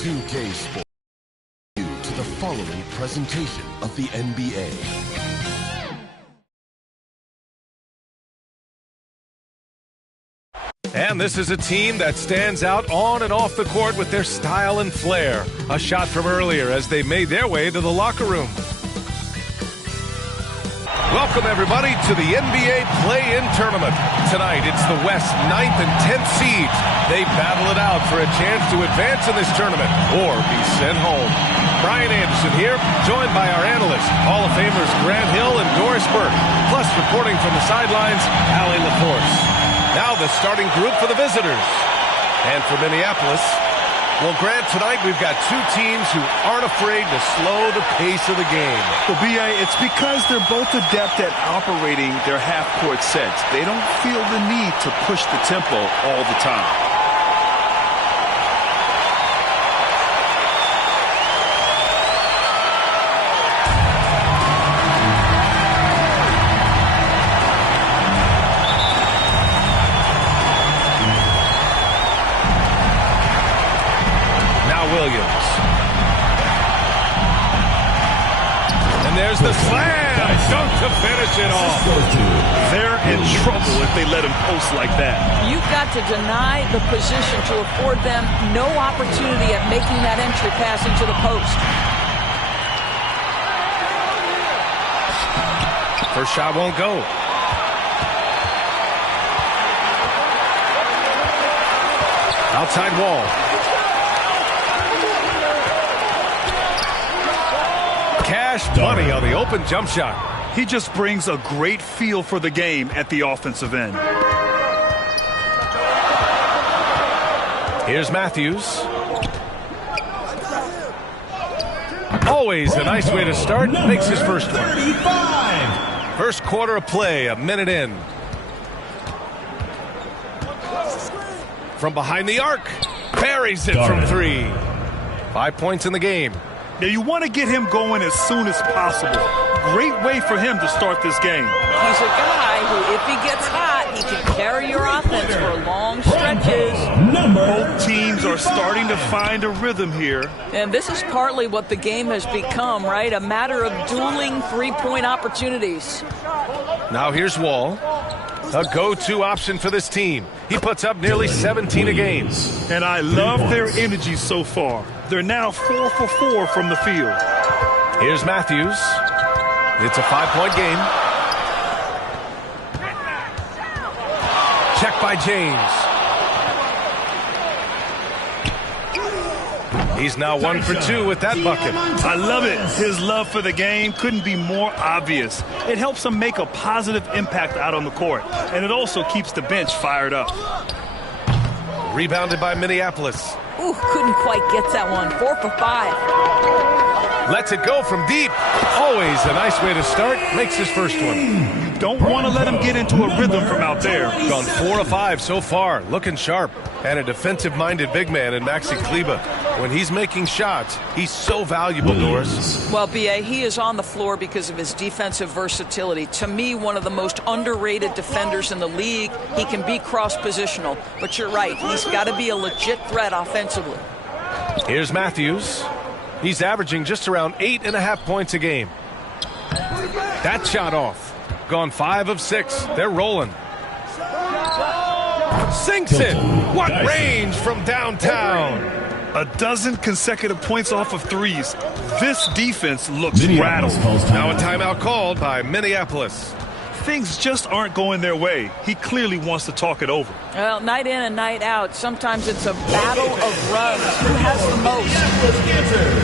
2K Sports to the following presentation of the NBA. And this is a team that stands out on and off the court with their style and flair. A shot from earlier as they made their way to the locker room. Welcome, everybody, to the NBA Play-In Tournament. Tonight, it's the West 9th and 10th seeds. They battle it out for a chance to advance in this tournament or be sent home. Brian Anderson here, joined by our analysts, Hall of Famers Grant Hill and Doris Burke, plus reporting from the sidelines, Allie LaForce. Now the starting group for the visitors. And for Minneapolis, well, Grant, tonight we've got two teams who aren't afraid to slow the pace of the game. Well, B.A., it's because they're both adept at operating their half-court sets. They don't feel the need to push the tempo all the time. Williams. And there's the slam. Dunk to finish it off. They're in trouble if they let him post like that. You've got to deny the position to afford them no opportunity at making that entry pass into the post. First shot won't go. Outside wall. Cash money on the open jump shot. He just brings a great feel for the game at the offensive end. Here's Matthews. Always a nice way to start. Makes his first one. 35. First quarter of play, a minute in. From behind the arc. Buries it from three. 5 points in the game. Now, you want to get him going as soon as possible. Great way for him to start this game. He's a guy who, if he gets hot, he can carry your offense for long stretches. Both teams are starting to find a rhythm here. And this is partly what the game has become, right? A matter of dueling three-point opportunities. Now here's Wall. A go-to option for this team. He puts up nearly 17 a game. And I love their energy so far. They're now 4 for 4 from the field. Here's Matthews. It's a 5-point game. Check by James. He's now 1 for 2 with that bucket. I love it. His love for the game couldn't be more obvious. It helps him make a positive impact out on the court. And it also keeps the bench fired up. Rebounded by Minneapolis. Ooh, couldn't quite get that one. 4 for 5. Lets it go from deep. Always a nice way to start. Makes his first one. You don't want to let him get into a rhythm from out there. Gone 4 of 5 so far. Looking sharp. And a defensive-minded big man in Maxi Kleber. When he's making shots, he's so valuable, Doris. Well, B.A., he is on the floor because of his defensive versatility. To me, one of the most underrated defenders in the league. He can be cross-positional. But you're right. He's got to be a legit threat offensively. Here's Matthews. He's averaging just around 8.5 points a game. That shot off. Gone 5 of 6. They're rolling. Sinks it. What range from downtown. A dozen consecutive points off of threes. This defense looks rattled. Now a timeout called by Minneapolis. Things just aren't going their way. He clearly wants to talk it over. Well, night in and night out, sometimes it's a battle of runs. Who has the most?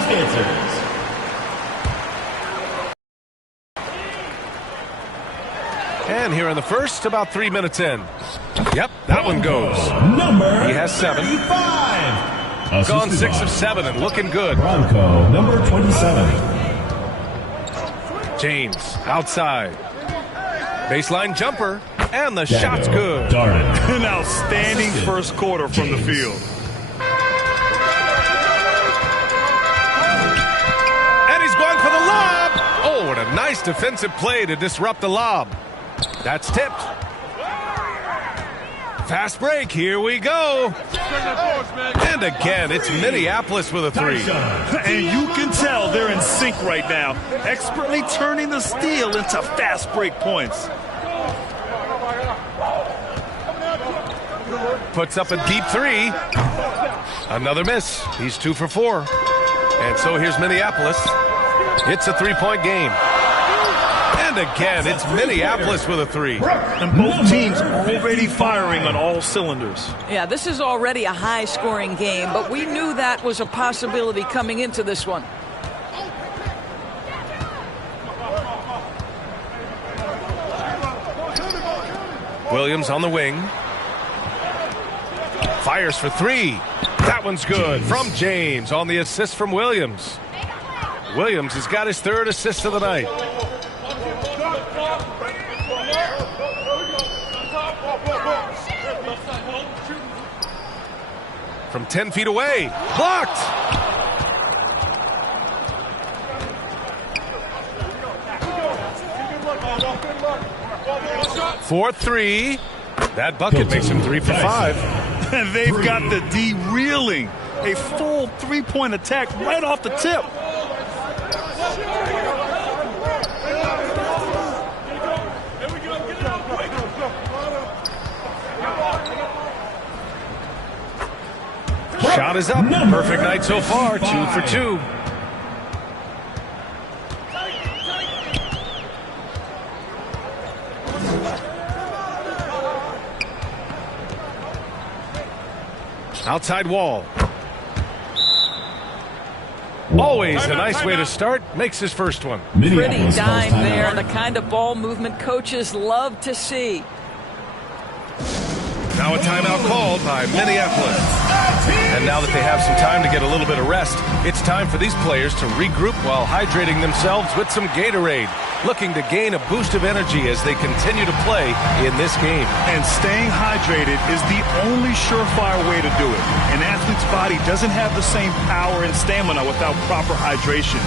Last answers. And here in the first, about 3 minutes in. Yep, that one goes. Number He has 7. 35. Gone 6 of 7 and looking good. Bronco, number 27. James outside. Baseline jumper. And the shot's good. Darden. An outstanding first quarter from the field. And he's going for the lob. Oh, what a nice defensive play to disrupt the lob. That's tipped. Fast break. Here we go. And again, it's Minneapolis with a 3. And you can tell they're in sync right now, expertly turning the steal into fast break points. Puts up a deep 3. Another miss. He's 2 for 4. And so here's Minneapolis. It's a 3-point game. And again, it's Minneapolis with a 3. And both teams already firing on all cylinders. Yeah, this is already a high-scoring game, but we knew that was a possibility coming into this one. Williams on the wing. Fires for 3. That one's good from James on the assist from Williams. Williams has got his 3rd assist of the night. From 10 feet away. Blocked. For 3. That bucket makes him 3 for 5. And they've got the D reeling. A full 3-point attack right off the tip. Shot is up. Perfect night so far. 2 for 2. Outside wall. Always a nice way to start. Makes his first one. Pretty dime there, the kind of ball movement coaches love to see. Now a timeout called by Minneapolis. And now that they have some time to get a little bit of rest, it's time for these players to regroup while hydrating themselves with some Gatorade, looking to gain a boost of energy as they continue to play in this game. And staying hydrated is the only surefire way to do it. An athlete's body doesn't have the same power and stamina without proper hydration.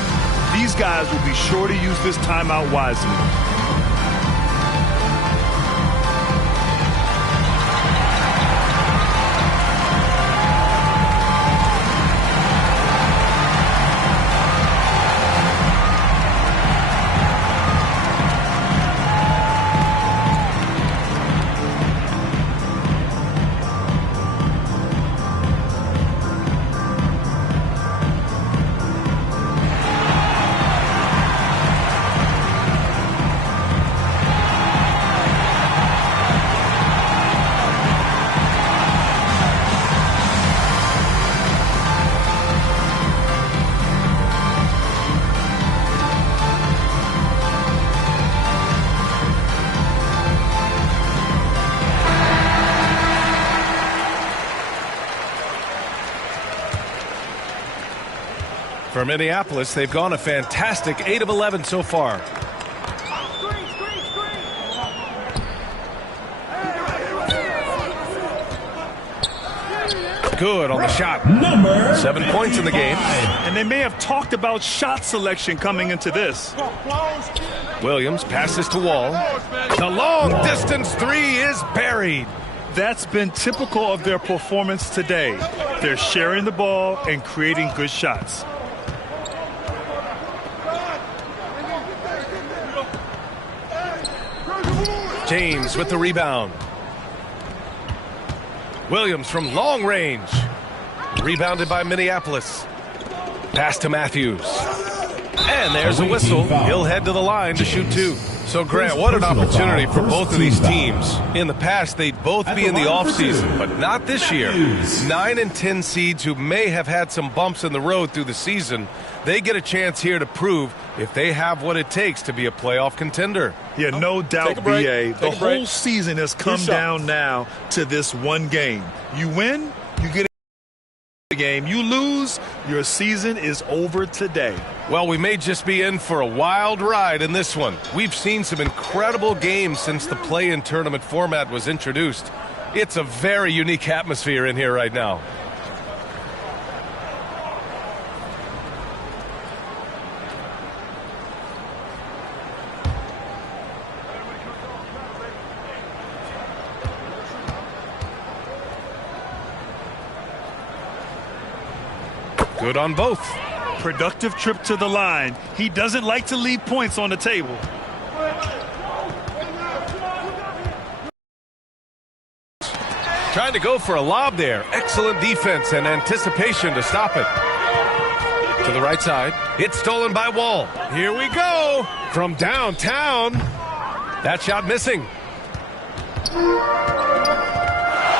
These guys will be sure to use this timeout wisely. For Minneapolis, they've gone a fantastic 8 of 11 so far. Good on the shot. 7 points in the game. And they may have talked about shot selection coming into this. Williams passes to Wall. The long distance 3 is buried. That's been typical of their performance today. They're sharing the ball and creating good shots. James with the rebound. Williams from long range. Rebounded by Minneapolis. Pass to Matthews. And there's a whistle. He'll head to the line to shoot 2. So, Grant, what an opportunity for both of these teams. In the past, they'd both be in the offseason, but not this year. 9 and 10 seeds who may have had some bumps in the road through the season, they get a chance here to prove if they have what it takes to be a playoff contender. Yeah, no doubt, BA. The whole season has come down now to this one game. You win, you get a game. You lose, your season is over today. Well, we may just be in for a wild ride in this one. We've seen some incredible games since the play-in tournament format was introduced. It's a very unique atmosphere in here right now. Good on both. Productive trip to the line. He doesn't like to leave points on the table. Trying to go for a lob there. Excellent defense and anticipation to stop it. To the right side. It's stolen by Wall. Here we go. From downtown. That shot missing.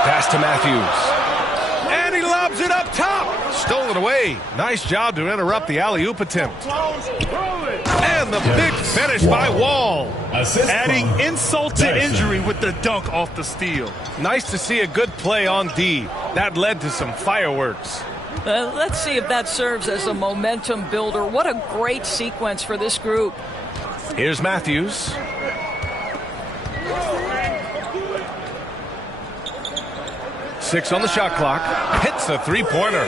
Pass to Matthews. And he lobs it up top. Stolen away. Nice job to interrupt the alley-oop attempt. And the big finish by Wall. Adding insult to injury with the dunk off the steal. Nice to see a good play on D. That led to some fireworks. Let's see if that serves as a momentum builder. What a great sequence for this group. Here's Matthews. Six on the shot clock. Hits a three-pointer.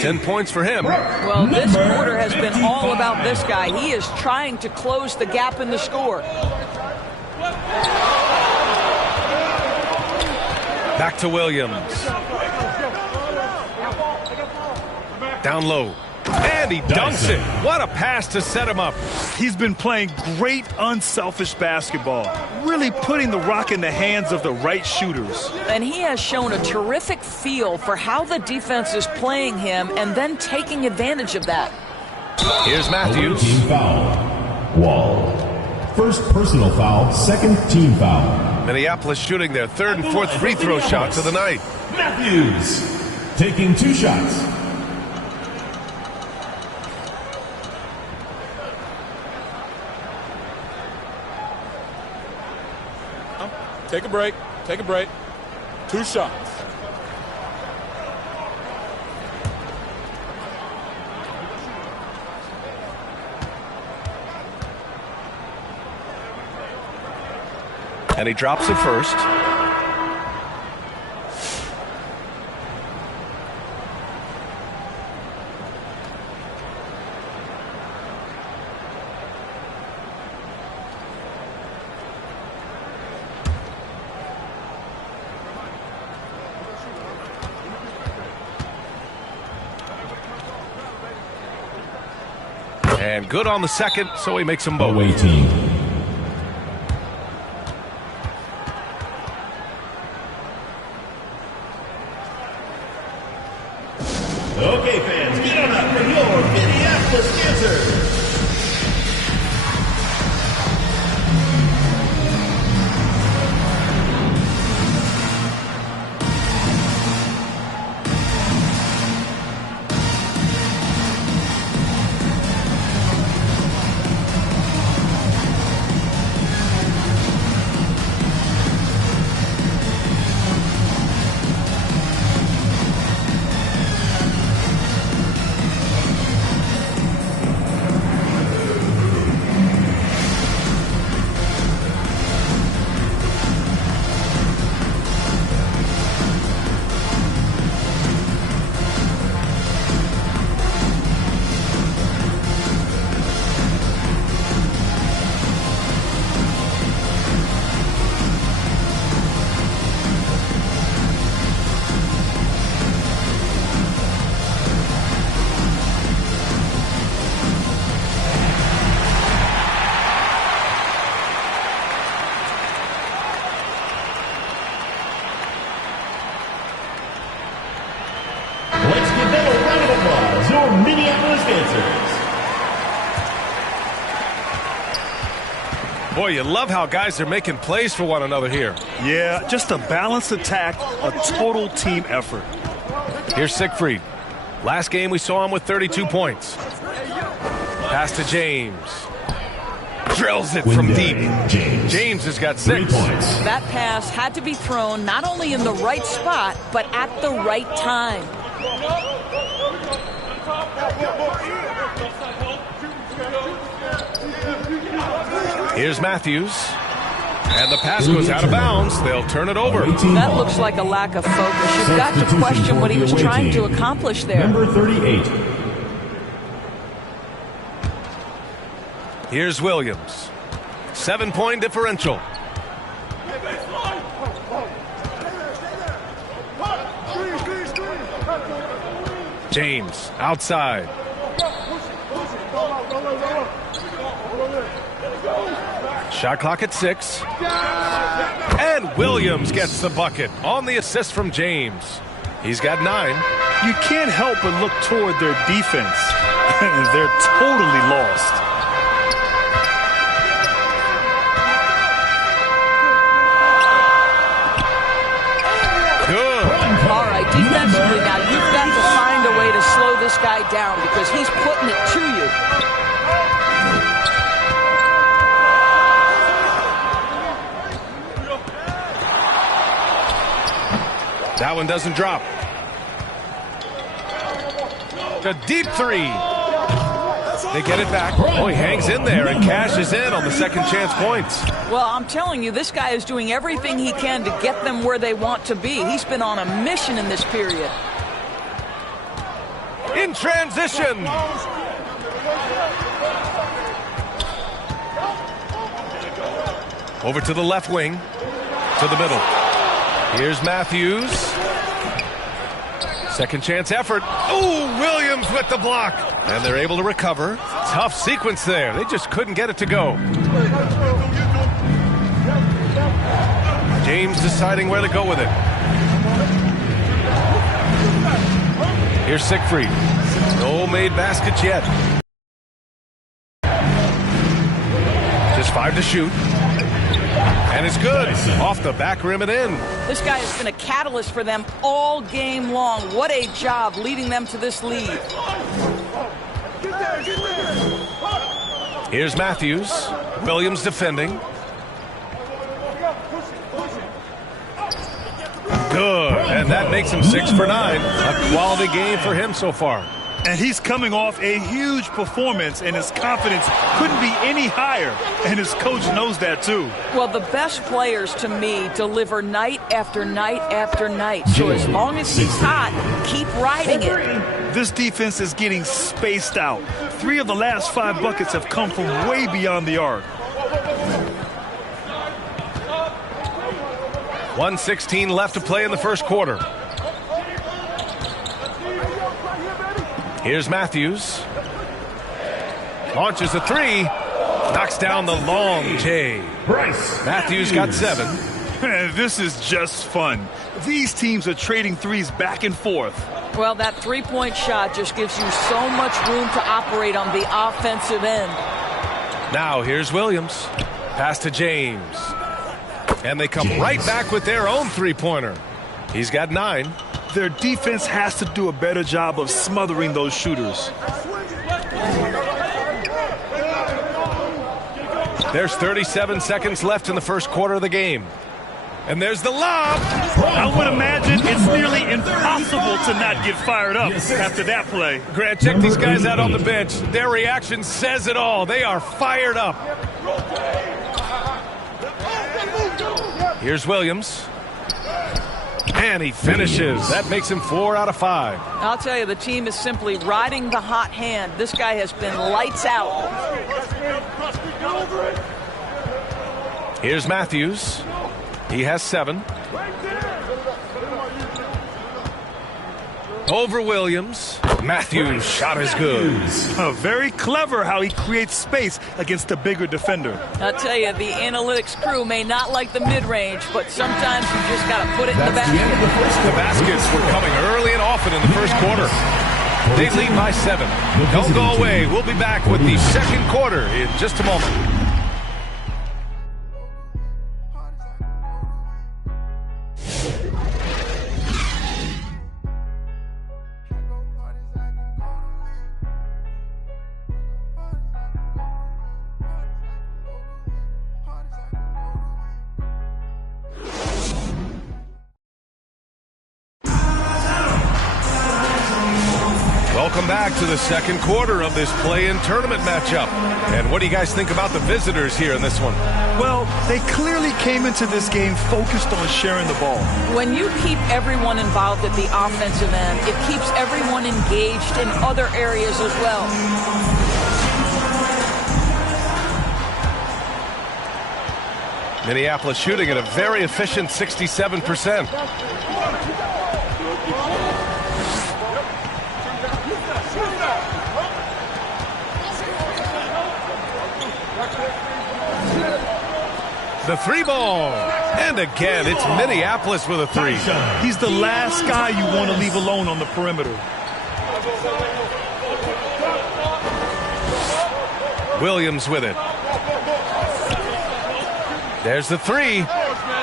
10 points for him. Well, this quarter has been all about this guy. He is trying to close the gap in the score. Back to Williams. Down low. And he dunks it. What a pass to set him up. He's been playing great unselfish basketball, really putting the rock in the hands of the right shooters. And he has shown a terrific feel for how the defense is playing him and then taking advantage of that. Here's Matthews. Team foul. Wall. First personal foul, second team foul. Minneapolis shooting their third and fourth free throw shots of the night. Matthews taking 2 shots. Take a break. Take a break. 2 shots. And he drops it first. And good on the second, so he makes them both. Away team. Okay, fans, get on up for your Minneapolis answers. Boy, you love how guys are making plays for one another here. Yeah, just a balanced attack, a total team effort. Here's Siegfried. Last game we saw him with 32 points. Pass to James. Drills it from deep. James has got 6. That pass had to be thrown not only in the right spot, but at the right time. Here's Matthews. And the pass goes out of bounds. They'll turn it over. That looks like a lack of focus. You've got to question what he was trying to accomplish there. Number 38. Here's Williams. 7-point differential. James outside. Shot clock at 6. And Williams gets the bucket on the assist from James. He's got 9. You can't help but look toward their defense. They're totally lost. Good. All right, defensively now, you've got to find a way to slow this guy down because he's putting it to you. That one doesn't drop. A deep 3. They get it back. Oh, he hangs in there and cashes in on the second chance points. Well, I'm telling you, this guy is doing everything he can to get them where they want to be. He's been on a mission in this period. In transition. Over to the left wing. To the middle. Here's Matthews. Second chance effort. Oh, Williams with the block. And they're able to recover. Tough sequence there. They just couldn't get it to go. James deciding where to go with it. Here's Siegfried. No made baskets yet. Just 5 to shoot. And it's good. Off the back rim and in. This guy has been a catalyst for them all game long. What a job leading them to this lead. Here's Matthews. Williams defending. Good. And that makes him 6 for 9. A quality game for him so far. And he's coming off a huge performance, and his confidence couldn't be any higher. And his coach knows that, too. Well, the best players, to me, deliver night after night after night. So as long as he's hot, keep riding it. This defense is getting spaced out. 3 of the last 5 buckets have come from way beyond the arc. 1:16 left to play in the first quarter. Here's Matthews. Launches a 3. Knocks down the long J. Matthews got 7. This is just fun. These teams are trading threes back and forth. Well, that three-point shot just gives you so much room to operate on the offensive end. Now here's Williams. Pass to James. And they come right back with their own three-pointer. He's got 9. Their defense has to do a better job of smothering those shooters. There's 37 seconds left in the first quarter of the game. And there's the lob. I would imagine it's nearly impossible to not get fired up after that play. Grant, check these guys out on the bench. Their reaction says it all. They are fired up. Here's Williams. And he finishes. That makes him 4 out of 5. I'll tell you, the team is simply riding the hot hand. This guy has been lights out. Here's Matthews. He has 7. Over Williams. Matthews' shot is good. Very clever how he creates space against a bigger defender. I'll tell you, the analytics crew may not like the mid-range, but sometimes you just got to put it in the basket. The baskets were coming early and often in the first quarter. They lead by 7. Don't go away. We'll be back with the second quarter in just a moment. Welcome back to the second quarter of this play-in tournament matchup. And what do you guys think about the visitors here in this one? Well, they clearly came into this game focused on sharing the ball. When you keep everyone involved at the offensive end, it keeps everyone engaged in other areas as well. Minneapolis shooting at a very efficient 67%. The three ball. And again, it's Minneapolis with a three. He's the last guy you want to leave alone on the perimeter. Williams with it. There's the three.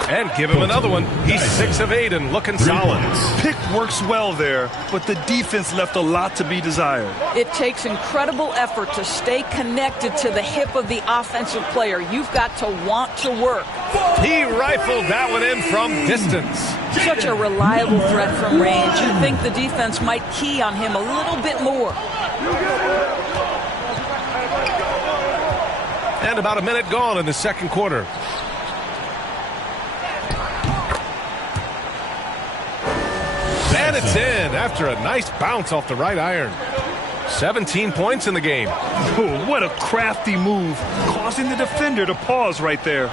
And give him another one. He's 6 of 8 and looking solid. Pick works well there, but the defense left a lot to be desired. It takes incredible effort to stay connected to the hip of the offensive player. You've got to want to work. He rifled that one in from distance. Such a reliable threat from range. You'd think the defense might key on him a little bit more. And about a minute gone in the second quarter. And it's in after a nice bounce off the right iron. 17 points in the game. Oh, what a crafty move, causing the defender to pause right there.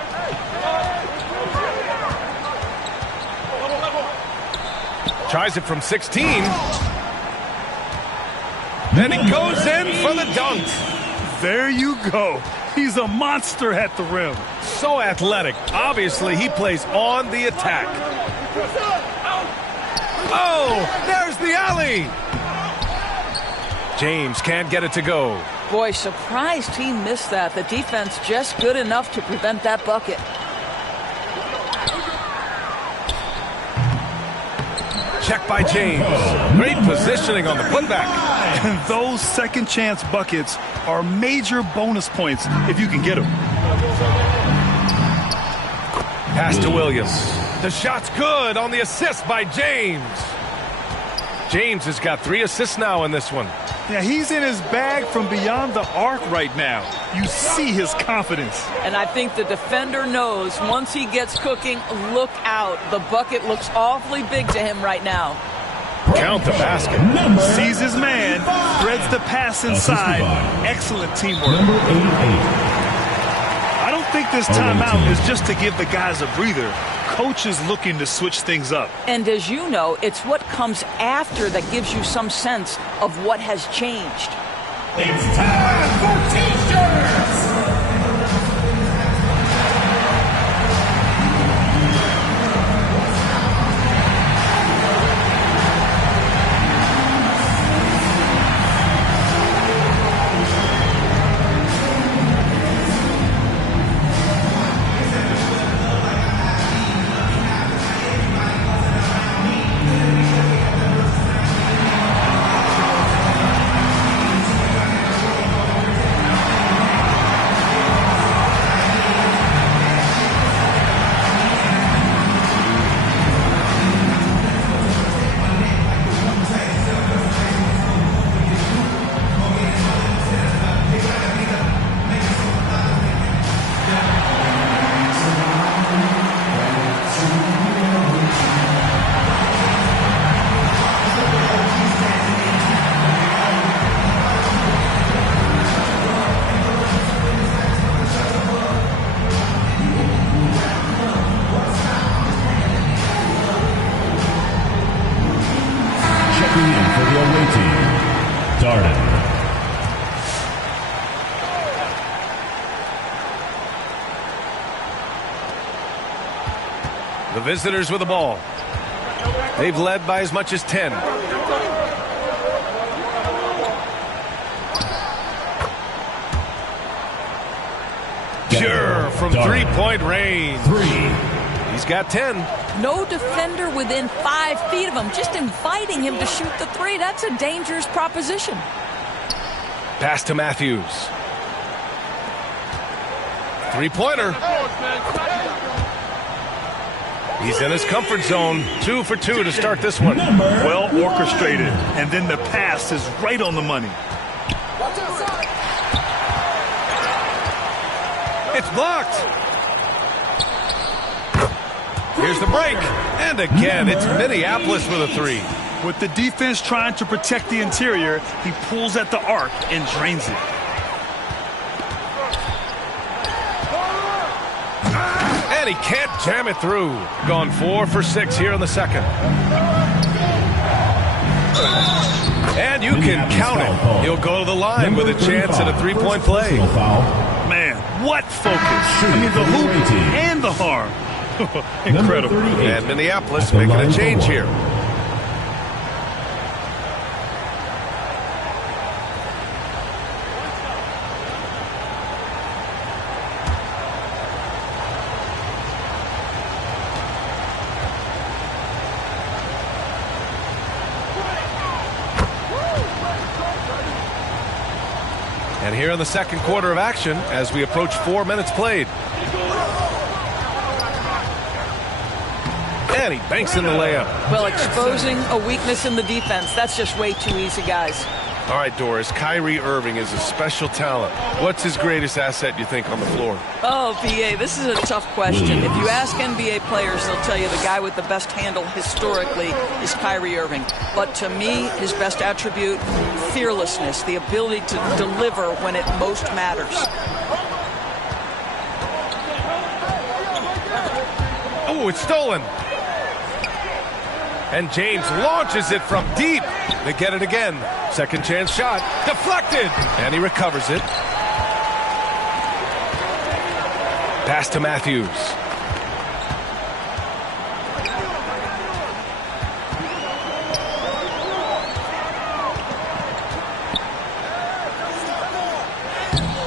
Tries it from 16. And he goes in for the dunk. There you go. He's a monster at the rim. So athletic. Obviously, he plays on the attack. Oh, there's the alley. James can't get it to go. Boy, surprised he missed that. The defense just good enough to prevent that bucket. Check by James. Great positioning on the putback. And those second chance buckets are major bonus points if you can get them. Pass to Williams. The shot's good on the assist by James. James has got 3 assists now in this one. Yeah, he's in his bag from beyond the arc right now. You see his confidence. And I think the defender knows once he gets cooking, look out. The bucket looks awfully big to him right now. Count the basket. Sees his man, threads the pass inside. Excellent teamwork. Number 88. I don't think this timeout is just to give the guys a breather. Coach is looking to switch things up. And as you know, it's what comes after that gives you some sense of what has changed. It's time for T-shirts! The visitors with the ball. They've led by as much as 10. Pure from three-point range. He's got 10. No defender within 5 feet of him, just inviting him to shoot the three. That's a dangerous proposition. Pass to Matthews. Three-pointer. He's in his comfort zone. 2 for 2 to start this one. Well orchestrated. And then the pass is right on the money. It's blocked. Here's the break. And again, it's Minneapolis with a 3. With the defense trying to protect the interior, he pulls at the arc and drains it. And he can't jam it through. Gone 4 for 6 here in the second. And you can count it. He'll go to the line with a chance at a 3-point play. Man, what focus. I mean, the hoop and the harm. Incredible. And Minneapolis making a change here. And here in the second quarter of action as we approach 4 minutes played. And he banks in the layup. Well, exposing a weakness in the defense, that's just way too easy, guys. All right, Doris, Kyrie Irving is a special talent. What's his greatest asset, you think, on the floor? Oh, PA, this is a tough question. If you ask NBA players, they'll tell you the guy with the best handle historically is Kyrie Irving. But to me, his best attribute, fearlessness, the ability to deliver when it most matters. Oh, it's stolen. And James launches it from deep. They get it again. Second chance shot. Deflected. And he recovers it. Pass to Matthews.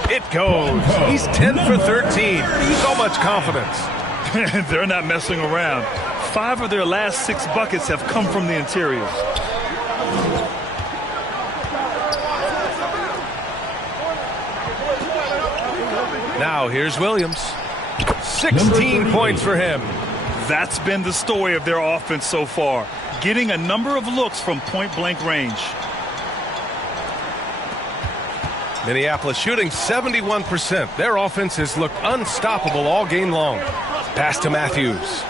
It goes. He's 10 for 13. So much confidence. They're not messing around. 5 of their last 6 buckets have come from the interior. Now here's Williams. 16 points for him. That's been the story of their offense so far, getting a number of looks from point-blank range. Minneapolis shooting 71%. Their offense has looked unstoppable all game long. Pass to Matthews.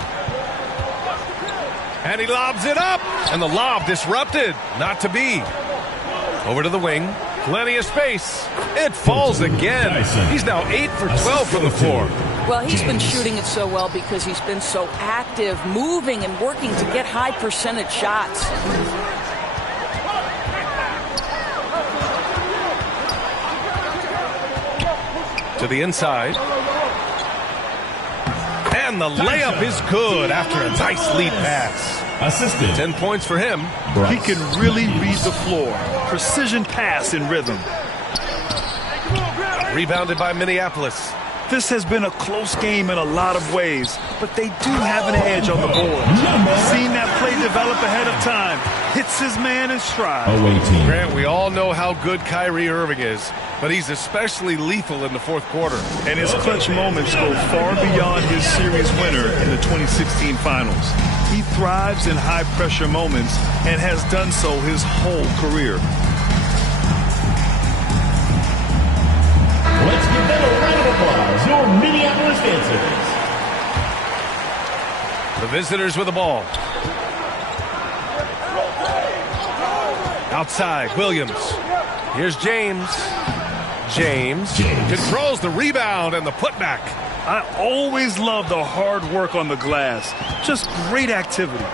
And he lobs it up. And the lob disrupted. Not to be. Over to the wing. Plenty of space. It falls again. He's now 8 for 12 from the floor. Well, he's been shooting it so well because he's been so active, moving and working to get high percentage shots. To the inside. And the layup is good after a nice lead pass. Assisted. 10 points for him. He can really read the floor. Precision pass in rhythm. Rebounded by Minneapolis. This has been a close game in a lot of ways, but they do have an edge on the board. Seen that play develop ahead of time. Hits his man in stride. Grant, we all know how good Kyrie Irving is, but he's especially lethal in the fourth quarter. And his clutch moments go far beyond his series winner in the 2016 finals. He thrives in high-pressure moments and has done so his whole career. Let's give them a round of applause, your Minneapolis dancers. The visitors with the ball. Outside, Williams. Here's James. James controls the rebound and the putback. I always love the hard work on the glass. Just great activity.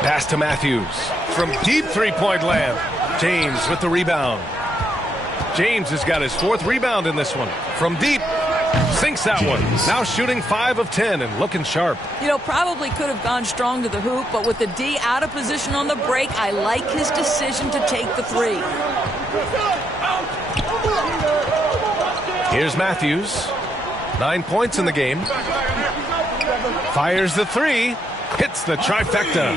Pass to Matthews. From deep three-point land. James with the rebound. James has got his 4th rebound in this one. From deep. Sinks that one. Now shooting 5 of 10 and looking sharp. You know, probably could have gone strong to the hoop, but with the D out of position on the break, I like his decision to take the 3. Here's Matthews. 9 points in the game. Fires the 3. Hits the trifecta.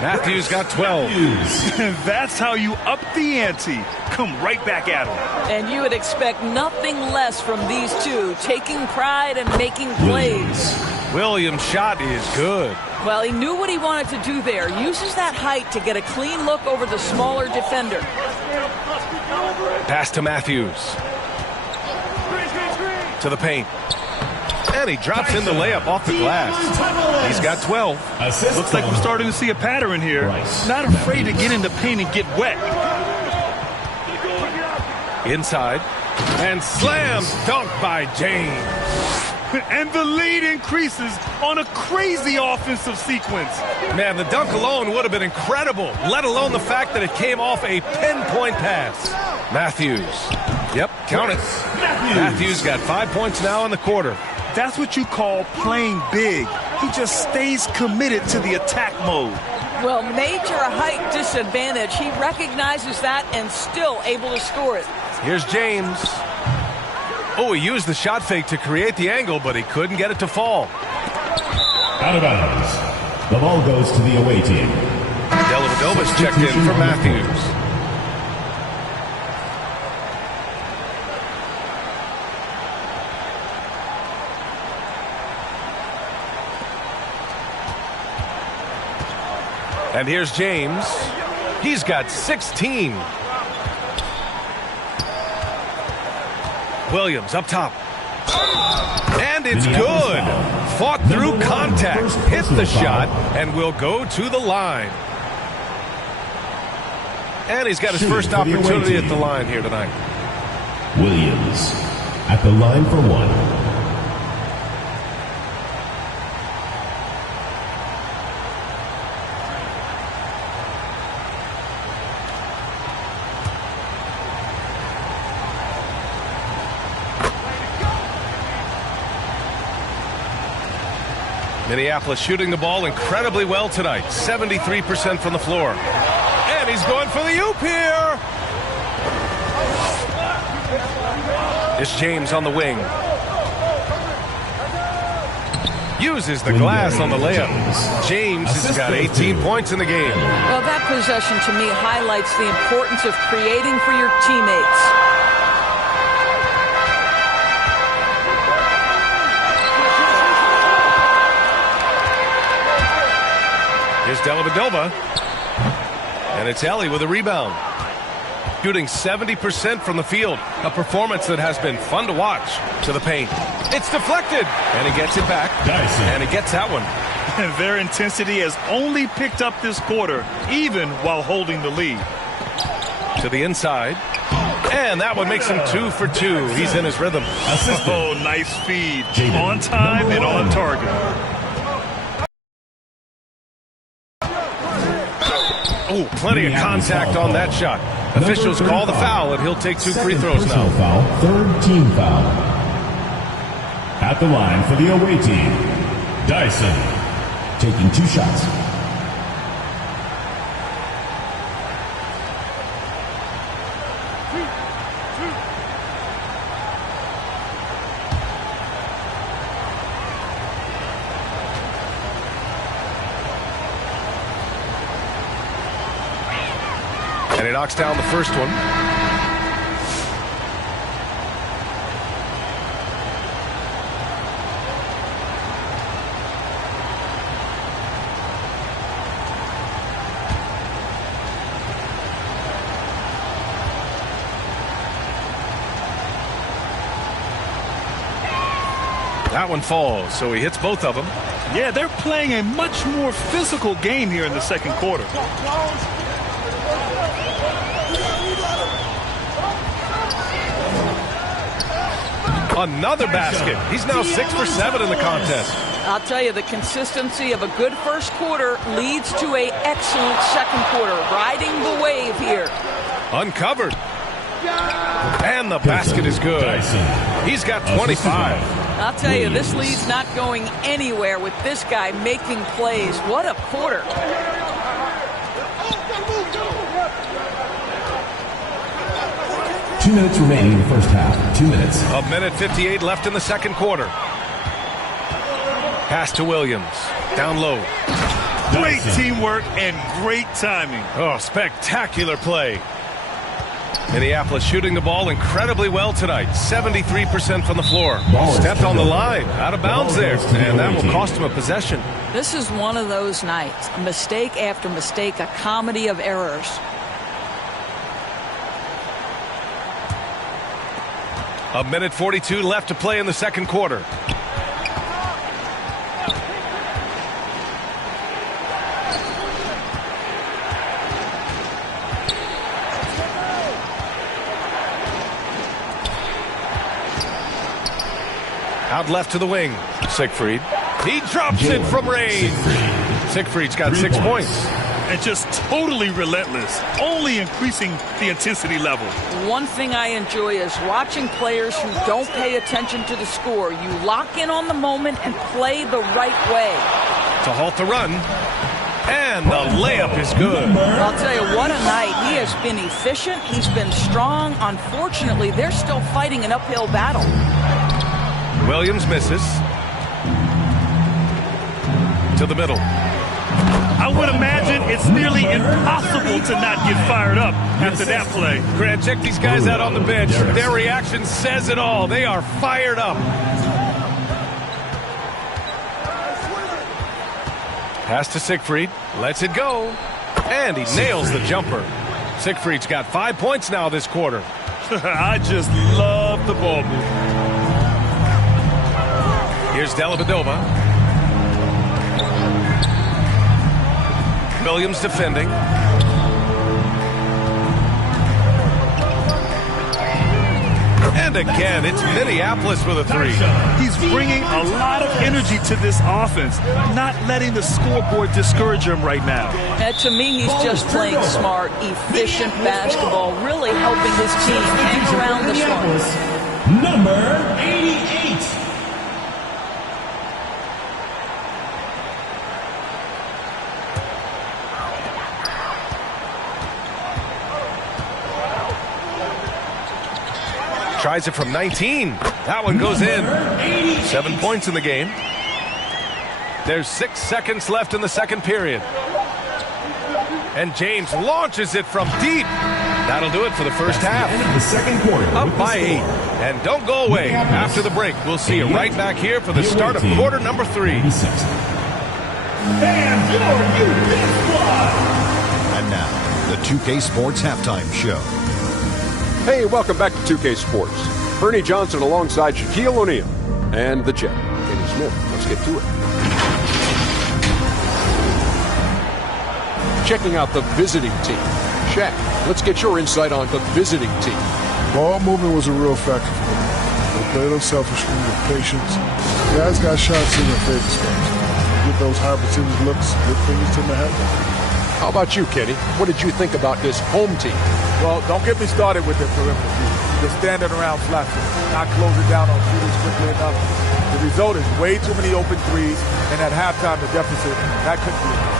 Matthews got 12. That's how you up the ante. Come right back at him. And you would expect nothing less from these two, taking pride and making plays. Williams' shot is good. Well, he knew what he wanted to do there. Uses that height to get a clean look over the smaller defender. Pass to Matthews. To the paint. And he drops in the layup off the glass. He's got 12. Looks like we're starting to see a pattern here. Not afraid to get in the paint and get wet. Inside. And slam dunk by James. And the lead increases on a crazy offensive sequence. Man, the dunk alone would have been incredible, let alone the fact that it came off a pinpoint pass. Matthews. Yep, count it. Matthews got 5 points now in the quarter. That's what you call playing big. He just stays committed to the attack mode. Well, major height disadvantage. He recognizes that and still able to score it. Here's James. Oh, he used the shot fake to create the angle, but he couldn't get it to fall. Out of bounds. The ball goes to the away team. Dellavedova's checked in for Matthews. And here's James. He's got 16. Williams up top. And it's good. Fought through contact, hit the shot, and will go to the line. And he's got his first opportunity at the line here tonight. Williams at the line for one. Minneapolis shooting the ball incredibly well tonight. 73% from the floor. And he's going for the oop here. It's James on the wing. Uses the glass on the layup. James has got 18 points in the game. Well, that possession to me highlights the importance of creating for your teammates. Here's Dellavedova. And it's Ellie with a rebound. Shooting 70% from the field. A performance that has been fun to watch. To the paint. It's deflected. And he gets it back. Dyson. And he gets that one. And their intensity has only picked up this quarter, even while holding the lead. To the inside. And that one makes him 2 for 2. He's in his rhythm. Oh, nice feed. On time and on target. Oh, plenty of contact on that shot. Officials call the foul, and he'll take 2 free throws now. Foul, third team foul. At the line for the away team, Dyson, taking 2 shots. And he knocks down the first one. That one falls, so he hits both of them. Yeah, they're playing a much more physical game here in the second quarter. Another basket. He's now 6 for 7 in the contest. I'll tell you, the consistency of a good first quarter leads to an excellent second quarter. Riding the wave here. Uncovered. And the basket is good. He's got 25. I'll tell you, this lead's not going anywhere with this guy making plays. What a quarter. 2 minutes remaining in the first half. 2 minutes. A minute 58 left in the second quarter. Pass to Williams. Down low. Great teamwork and great timing. Oh, spectacular play. Minneapolis shooting the ball incredibly well tonight. 73% from the floor. Stepped on the line. Out of bounds there. And that will cost him a possession. This is one of those nights. Mistake after mistake, a comedy of errors. A minute 42 left to play in the second quarter. Out left to the wing. Siegfried. He drops it from range. Siegfried's got 6 points. And just totally relentless, only increasing the intensity level. One thing I enjoy is watching players who don't pay attention to the score. You lock in on the moment and play the right way. To halt the run. And the layup is good. I'll tell you, what a night. He has been efficient. He's been strong. Unfortunately, they're still fighting an uphill battle. Williams misses. To the middle. I would imagine it's nearly impossible to not get fired up after that play. Grant, check these guys out on the bench. Their reaction says it all. They are fired up. Pass to Siegfried. Lets it go. And he nails the jumper. Siegfried's got 5 points now this quarter. I just love the ball move. Here's Dellavedova. Williams defending. And again, it's Minneapolis with a three. He's bringing a lot of energy to this offense, not letting the scoreboard discourage him right now. And to me, he's just playing smart, efficient basketball, really helping his team hang around this one. Number 88. Tries it from 19. That one goes in. 7 points in the game. There's 6 seconds left in the second period. And James launches it from deep. That'll do it for the first half. The second quarter. Up by 8. And don't go away. After the break, we'll see you right back here for the start of quarter number 3. And your UP squad. And now, the 2K Sports Halftime Show. Hey, welcome back to 2K Sports. Bernie Johnson alongside Shaquille O'Neal and the Jet, Kenny Smith. Let's get to it. Checking out the visiting team. Shaq, let's get your insight on the visiting team. Ball movement was a real factor for them. They played unselfishly with patience. Guys got shots in their favorite spots. Get those high percentage looks, good things tend to happen. How about you, Kenny? What did you think about this home team? Well, don't get me started with the perimeter defense. Just standing around flat, not closing down on shooters quickly enough. The result is way too many open threes, and at halftime, the deficit, that couldn't be enough.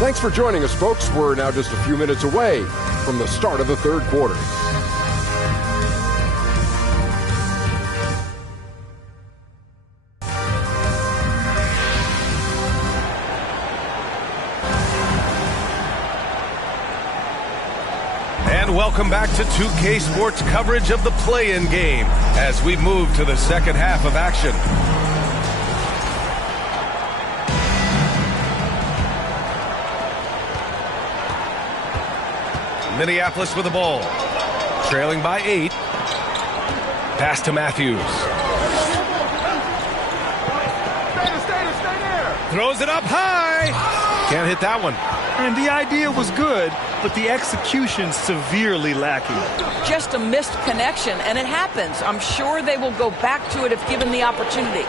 Thanks for joining us, folks. We're now just a few minutes away from the start of the third quarter. And welcome back to 2K Sports coverage of the play-in game as we move to the second half of action. Minneapolis with the ball. Trailing by 8. Pass to Matthews. Throws it up high. Can't hit that one. And the idea was good, but the execution severely lacking. Just a missed connection, and it happens. I'm sure they will go back to it if given the opportunity.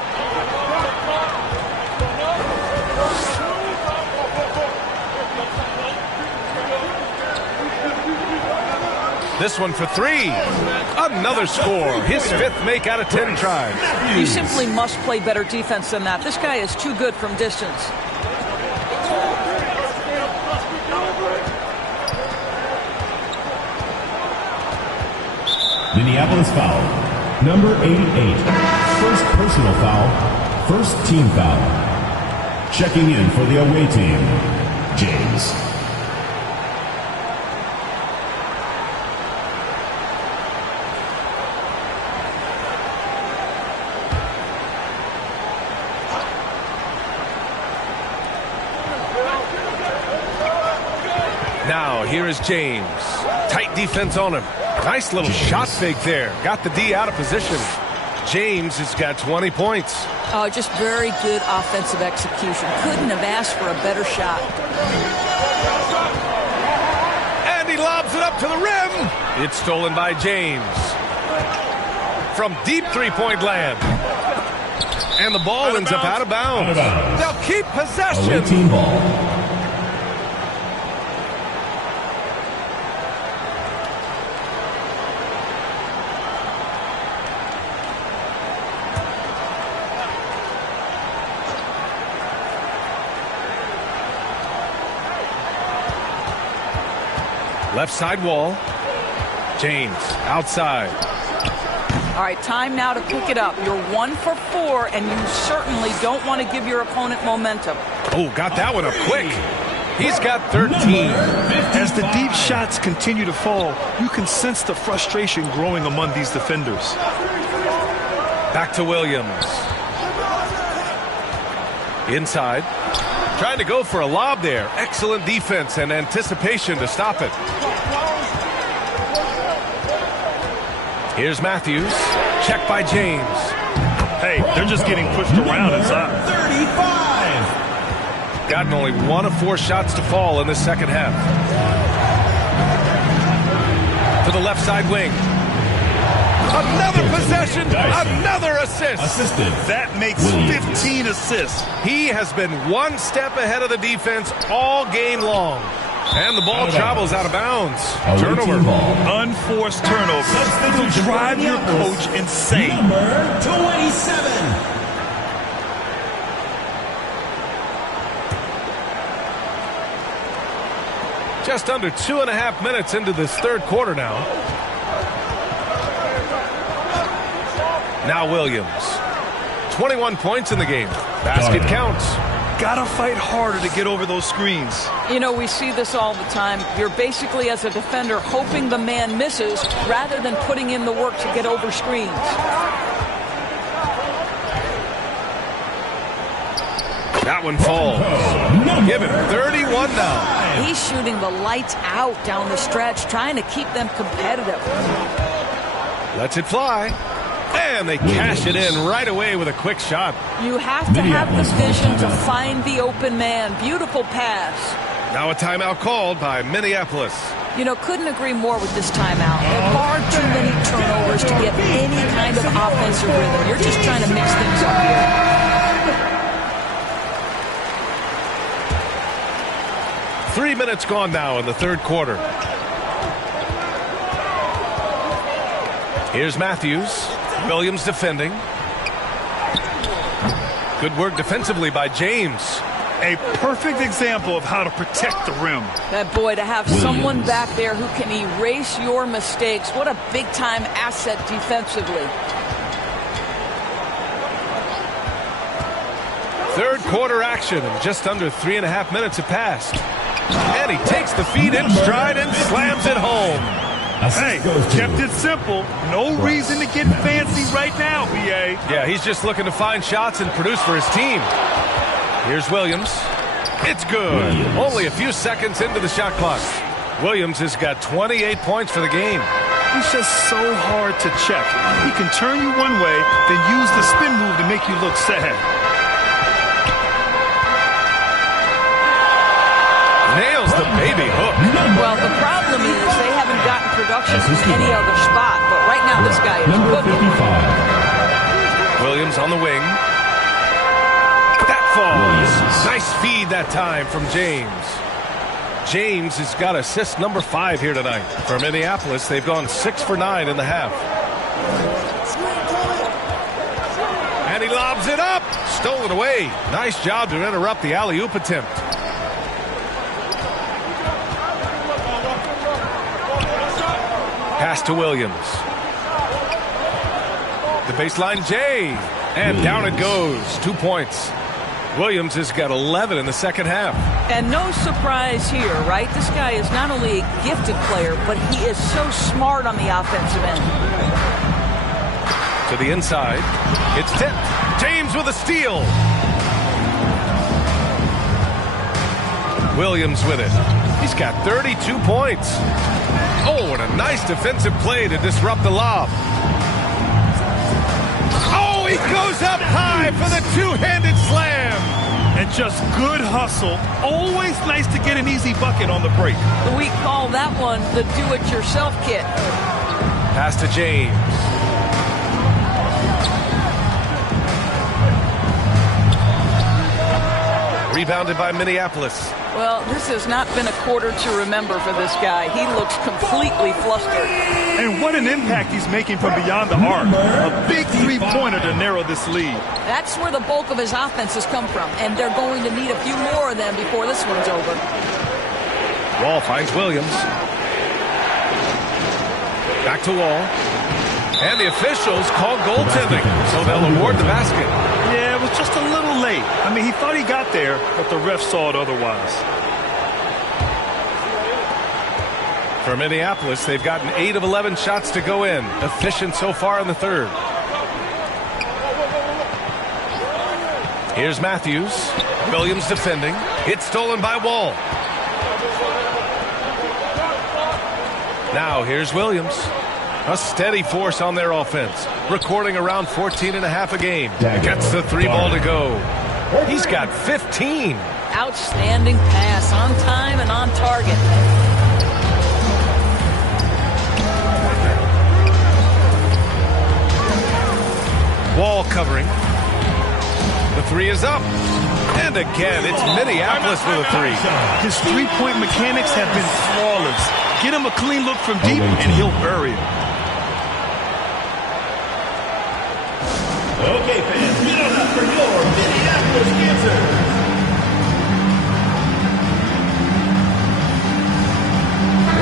This one for 3. Another score. His 5th make out of 10 tries. You simply must play better defense than that. This guy is too good from distance. Minneapolis foul. Number 88. personal foul, first team foul. Checking in for the away team, James. Now, here is James. Tight defense on him. Nice little shot fake there. Got the D out of position. James has got 20 points. Oh, just very good offensive execution. Couldn't have asked for a better shot. And he lobs it up to the rim. It's stolen by James. From deep three-point land. And the ball ends up out of bounds. They'll keep possession. Away team ball. Left side wall. James outside. All right, time now to pick it up. You're 1 for 4, and you certainly don't want to give your opponent momentum. Oh, got that one up quick. He's got 13. As the deep shots continue to fall, you can sense the frustration growing among these defenders. Back to Williams. Inside. Trying to go for a lob there. Excellent defense and anticipation to stop it. Here's Matthews. Check by James. Hey, they're just getting pushed around inside. 35. Gotten only 1 of 4 shots to fall in the second half. To the left side wing. Another possession, another assist. Assisted. That makes 15 assists. He has been 1 step ahead of the defense all game long. And the ball travels out of bounds. Turnover. Unforced turnover. It'll drive your coach insane. Number 27. Just under 2.5 minutes into this third quarter now. Now Williams. 21 points in the game. Basket counts. Gotta fight harder to get over those screens. You know, we see this all the time. You're basically, as a defender, hoping the man misses rather than putting in the work to get over screens. That one falls. Give him 31 now. He's shooting the lights out down the stretch, trying to keep them competitive. Lets it fly. And they cash it in right away with a quick shot. You have to have the vision to find the open man. Beautiful pass. Now a timeout called by Minneapolis. You know, couldn't agree more with this timeout. There are far too many turnovers to get any kind of offensive rhythm. You're just trying to mix things up here. Three minutes gone now in the third quarter. Here's Matthews. Williams defending. Good work defensively by James. A perfect example of how to protect the rim. That boy, to have someone back there who can erase your mistakes. What a big-time asset defensively. Third quarter action. Just under 3.5 minutes have passed. And he takes the feed in stride and slams it home. Hey, kept it simple. No reason to get fancy right now, BA. Yeah, he's just looking to find shots and produce for his team. Here's Williams. It's good. Only a few seconds into the shot clock. Williams has got 28 points for the game. He's just so hard to check. He can turn you one way, then use the spin move to make you look sad. Nails the baby hook. Well, the problem is they haven't gotten production from any other spot, but right now this guy is cooking. Williams on the wing. That falls. Nice feed that time from James. James has got assist number 5 here tonight. For Minneapolis, they've gone 6 for 9 in the half. And he lobs it up. Stolen away. Nice job to interrupt the alley-oop attempt. Pass to Williams. The baseline, Jay. And down it goes. 2 points. Williams has got 11 in the second half. And no surprise here, right? This guy is not only a gifted player, but he is so smart on the offensive end. To the inside. It's tipped. James with a steal. Williams with it. He's got 32 points. Oh, and a nice defensive play to disrupt the lob. Oh, he goes up high for the two-handed slam. And just good hustle. Always nice to get an easy bucket on the break. We call that one the do-it-yourself kit. Pass to James. Rebounded by Minneapolis. Well, this has not been a quarter to remember for this guy. He looks completely flustered. And what an impact he's making from beyond the arc. A big three-pointer to narrow this lead. That's where the bulk of his offense has come from, and they're going to need a few more of them before this one's over. Wall finds Williams. Back to Wall. And the officials call goaltending, so they'll award the basket. Yeah, it was just a little late. I mean, he thought he got there, but the ref saw it otherwise. For Minneapolis, they've gotten 8 of 11 shots to go in. Efficient so far in the third. Here's Matthews. Williams defending. It's stolen by Wall. Now here's Williams. A steady force on their offense. Recording around 14.5 a game. Gets the 3-ball to go. He's got 15. Outstanding pass, on time and on target. Wall covering. The 3 is up. And again, it's Minneapolis with a 3. His three-point mechanics have been flawless. Get him a clean look from deep, and he'll bury it. Okay, fans, get on up for your Minneapolis Kansas.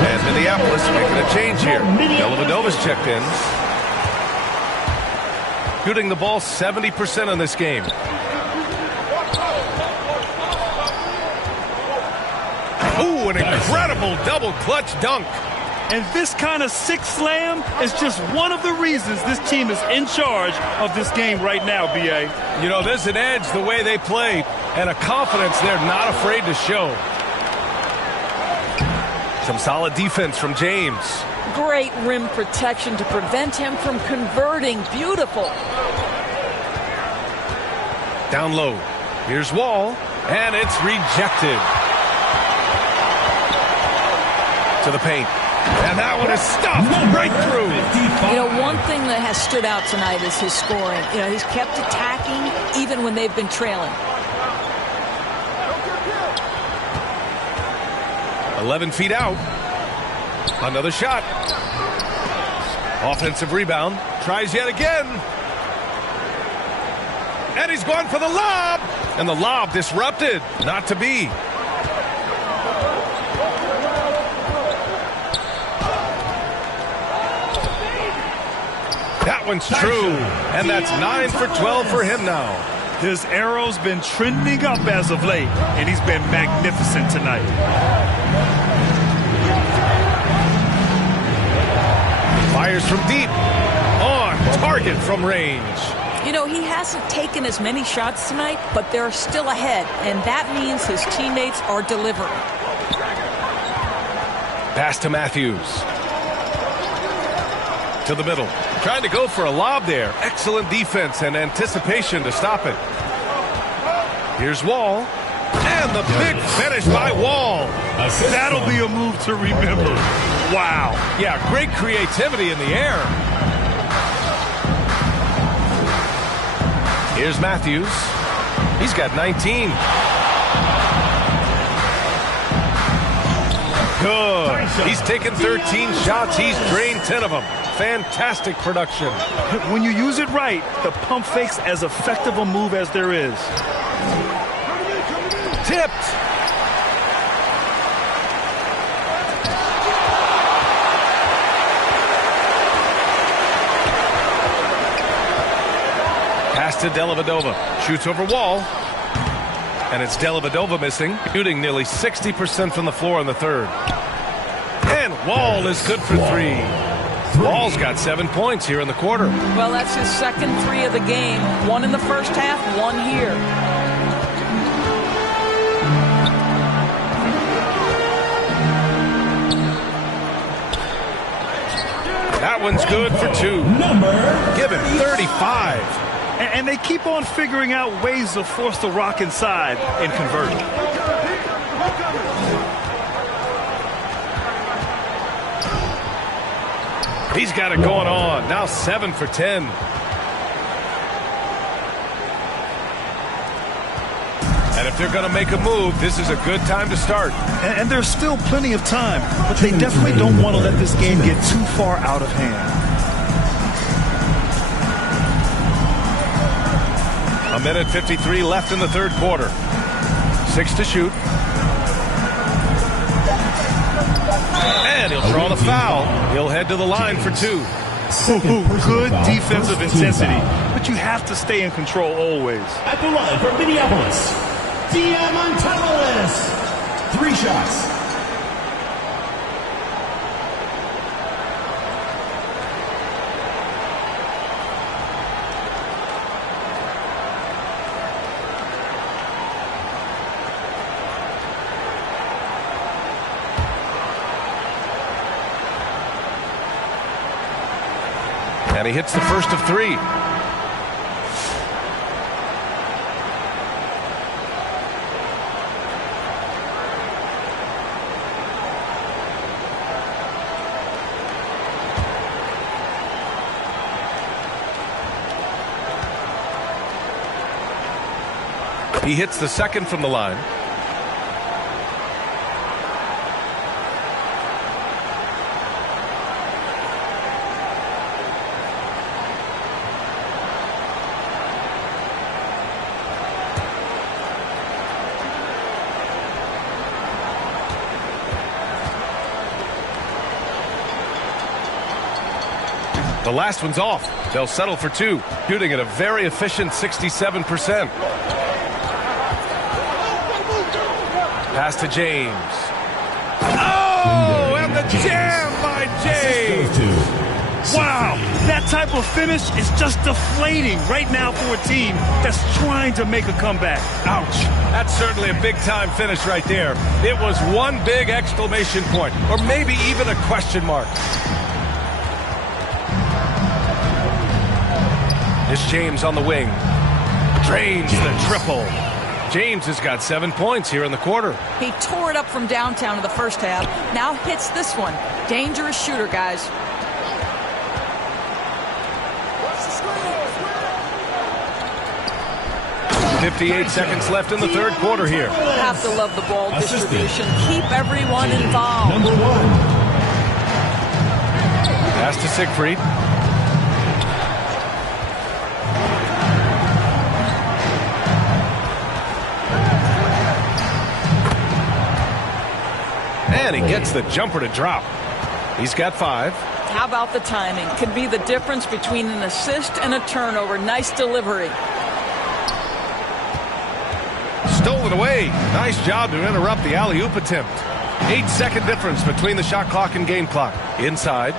And Minneapolis making a change here. Dellavedova's checked in. Shooting the ball 70% in this game. Ooh, an incredible double clutch dunk. And this kind of sick slam is just one of the reasons this team is in charge of this game right now, B.A. You know, there's an edge the way they play and a confidence they're not afraid to show. Some solid defense from James. Great rim protection to prevent him from converting. Beautiful. Down low. Here's Wall, and it's rejected. To the paint. And that one is stuffed right through. You know, one thing that has stood out tonight is his scoring. You know, he's kept attacking even when they've been trailing. 11 feet out. Another shot. Offensive rebound. Tries yet again. And he's gone for the lob. And the lob disrupted. Not to be. That one's true. And that's 9 for 12 for him now. His arrow's been trending up as of late, and he's been magnificent tonight. Fires from deep. On target from range. You know, he hasn't taken as many shots tonight, but they're still ahead, and that means his teammates are delivering. Pass to Matthews. To the middle. Trying to go for a lob there. Excellent defense and anticipation to stop it. Here's Wall. And the big finish by Wall. That'll be a move to remember. Wow. Yeah, great creativity in the air. Here's Matthews. He's got 19. Good. He's taken 13 shots. He's drained 10 of them. Fantastic production. When you use it right, the pump fake's as effective a move as there is. Tipped. Pass Pass to Dellavedova. Shoots over Wall. And it's Dellavedova missing. Shooting nearly 60% from the floor in the third. And Wall is good for three. Wall's got 7 points here in the quarter. Well, that's his second three of the game. One in the first half, one here. That one's good for two. Give him 35. And they keep on figuring out ways to force the rock inside and convert. He's got it going on. Now 7 for 10. And if they're going to make a move, this is a good time to start. And there's still plenty of time, but they definitely don't want to let this game get too far out of hand. A minute 53 left in the third quarter. 6 to shoot. And he'll draw the foul. He'll head to the line for two. Good defensive intensity, but you have to stay in control always. At the line for Minneapolis, Diamantopoulos. 3 shots. And he hits the first of 3. He hits the second from the line. The last one's off. They'll settle for 2, shooting at a very efficient 67%. Pass to James. Oh, and the jam by James. Wow, that type of finish is just deflating right now for a team that's trying to make a comeback. Ouch. That's certainly a big-time finish right there. It was one big exclamation point, or maybe even a question mark. It's James on the wing. Drains the triple. James has got 7 points here in the quarter. He tore it up from downtown in the first half. Now hits this one. Dangerous shooter, guys. .58 seconds left in the third quarter here. Have to love the ball distribution. Keep everyone involved. Number 1. Pass to Siegfried. And he gets the jumper to drop. He's got 5. How about the timing? Could be the difference between an assist and a turnover. Nice delivery. Stolen away. Nice job to interrupt the alley-oop attempt. 8-second difference between the shot clock and game clock. Inside.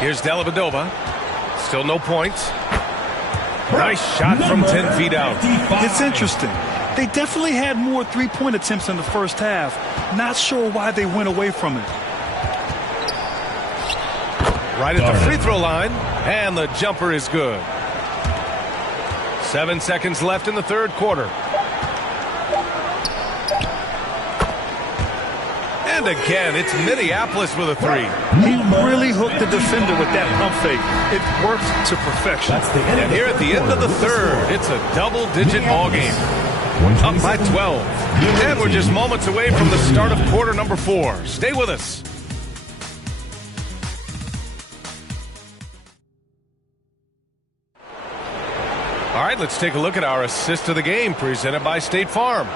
Here's Dellavedova. Still no points. Nice shot from 10 feet out. It's interesting. They definitely had more three-point attempts in the first half. Not sure why they went away from it. Right at the free throw line, and the jumper is good. 7 seconds left in the third quarter. And again, it's Minneapolis with a 3. He really hooked the defender with that pump fake. It worked to perfection. And here at the end of the third, it's a double-digit ball game. Up by 12. And we're just moments away from the start of quarter number 4. Stay with us. All right, let's take a look at our assist of the game presented by State Farm.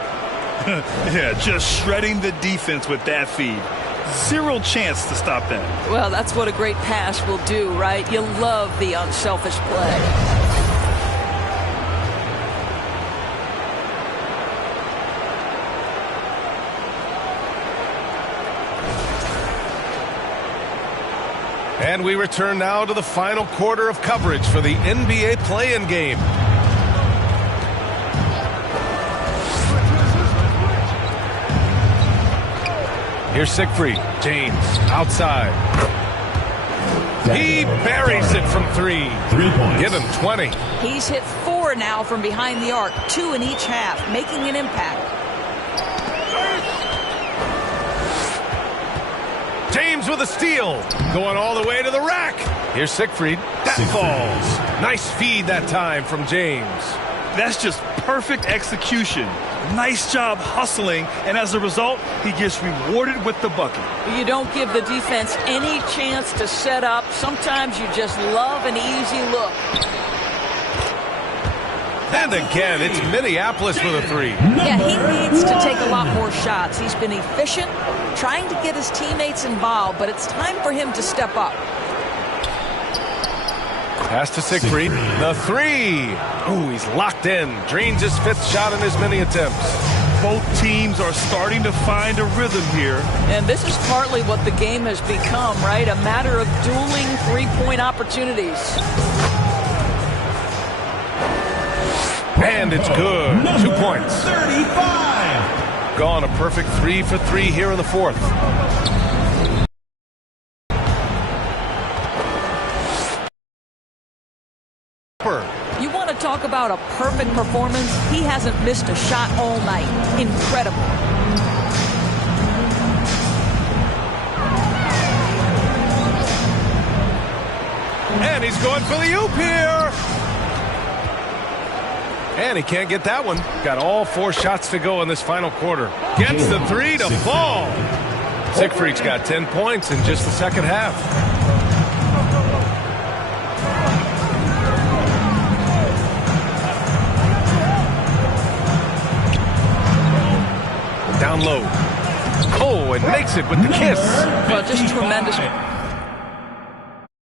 Yeah, just shredding the defense with that feed. Zero chance to stop that. Well, that's what a great pass will do, right? You love the unselfish play. And we return now to the final quarter of coverage for the NBA play-in game. Here's Siegfried. James outside. He buries it from 3. 3 points. Give him 20. He's hit 4 now from behind the arc, 2 in each half, making an impact. James with a steal. Going all the way to the rack. Here's Siegfried. That falls. Nice feed that time from James. That's just perfect execution. Nice job hustling, and as a result, he gets rewarded with the bucket. You don't give the defense any chance to set up. Sometimes you just love an easy look. And again, it's Minneapolis with a 3. Yeah, he needs to take a lot more shots. He's been efficient, trying to get his teammates involved, but it's time for him to step up. Pass to Siegfried. The 3. Ooh, he's locked in. Drains his 5th shot in his many attempts. Both teams are starting to find a rhythm here. And this is partly what the game has become, right? A matter of dueling three-point opportunities. And it's good. 2 points. 35. Gone a perfect 3 for 3 here in the 4th. You want to talk about a perfect performance? He hasn't missed a shot all night. Incredible. And he's going for the oop here. And he can't get that one. Got all 4 shots to go in this final quarter. Gets the 3 to fall. Siegfried's got 10 points in just the second half. Down low. Oh, and makes it with the kiss. Well, just tremendous